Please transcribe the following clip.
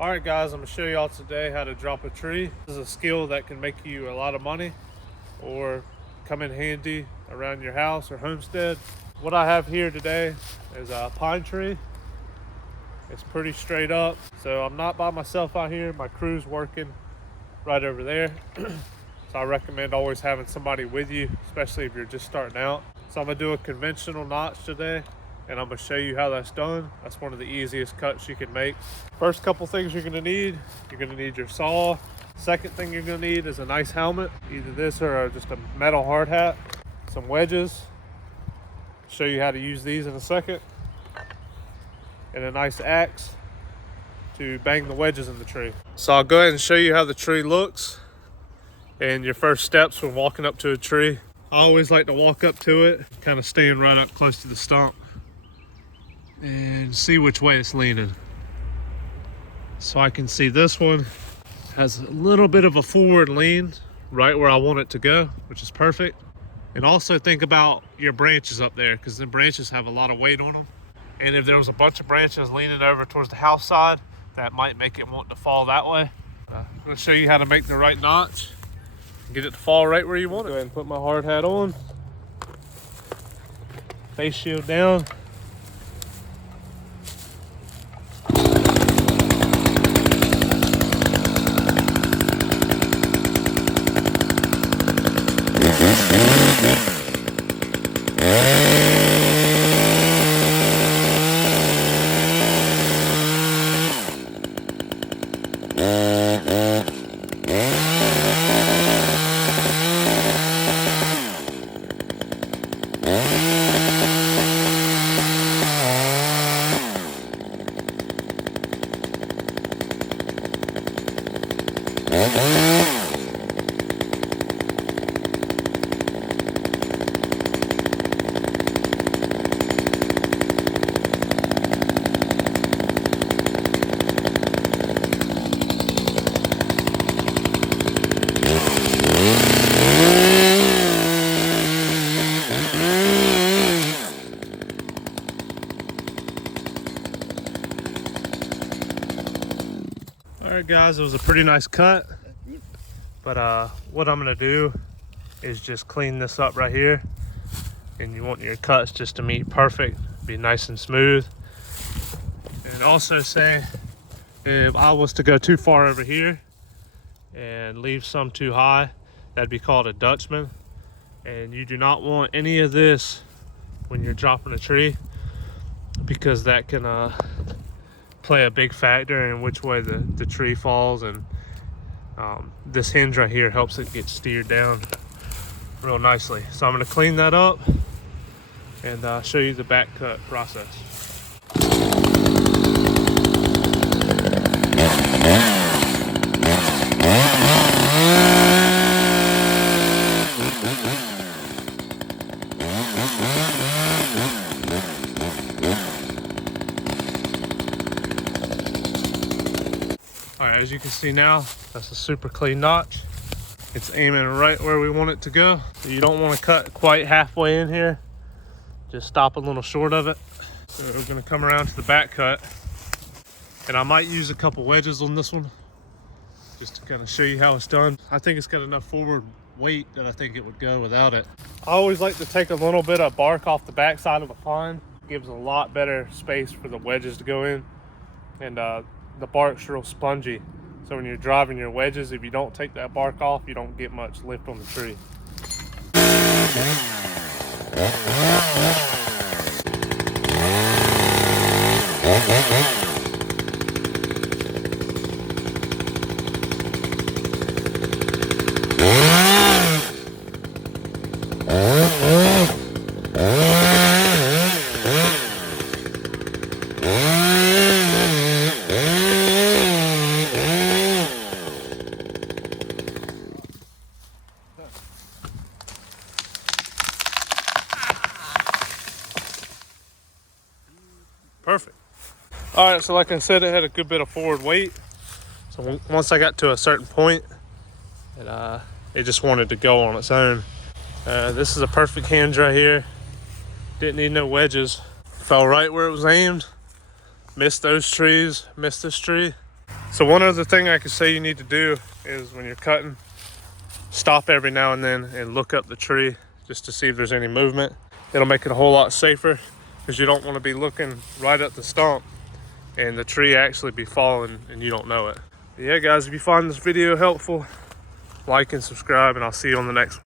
All right, guys, I'm gonna show y'all today how to drop a tree. This is a skill that can make you a lot of money or come in handy around your house or homestead. What I have here today is a pine tree. It's pretty straight up, so I'm not by myself out here. My crew's working right over there. So I recommend always having somebody with you, especially if you're just starting out. So I'm gonna do a conventional notch today, and I'm gonna show you how that's done. That's one of the easiest cuts you can make. First couple things you're gonna need your saw. Second thing you're gonna need is a nice helmet, either this or just a metal hard hat. Some wedges, show you how to use these in a second. And a nice axe to bang the wedges in the tree. So I'll go ahead and show you how the tree looks and your first steps when walking up to a tree. I always like to walk up to it, kind of staying right up close to the stump and see which way it's leaning. So I can see this one has a little bit of a forward lean right where I want it to go, which is perfect. And also think about your branches up there, because the branches have a lot of weight on them. And if there was a bunch of branches leaning over towards the house side, that might make it want to fall that way. I'm gonna show you how to make the right notch. Get it to fall right where you want it. Go ahead and put my hard hat on. Face shield down. All right, guys, it was a pretty nice cut, but what I'm gonna do is just clean this up right here. And you want your cuts just to meet perfect, be nice and smooth. And also say, if I was to go too far over here and leave some too high, that'd be called a Dutchman. And you do not want any of this when you're dropping a tree, because that can play a big factor in which way the tree falls. And this hinge right here helps it get steered down real nicely. So I'm going to clean that up and show you the back cut process. Alright, as you can see now, that's a super clean notch. It's aiming right where we want it to go. So you don't want to cut quite halfway in here. Just stop a little short of it. So we're going to come around to the back cut. And I might use a couple wedges on this one, just to kind of show you how it's done. I think it's got enough forward weight that I think it would go without it. I always like to take a little bit of bark off the back side of the pine. Gives a lot better space for the wedges to go in. And the bark's real spongy. So when you're driving your wedges, if you don't take that bark off, you don't get much lift on the tree. Perfect. All right, so like I said, it had a good bit of forward weight. So once I got to a certain point, it just wanted to go on its own. This is a perfect hinge right here. Didn't need no wedges. Fell right where it was aimed. Missed those trees, missed this tree. So one other thing I could say you need to do is when you're cutting, stop every now and then and look up the tree just to see if there's any movement. It'll make it a whole lot safer because you don't want to be looking right at the stump and the tree actually be falling and you don't know it. But yeah guys, if you find this video helpful, like and subscribe, and I'll see you on the next one.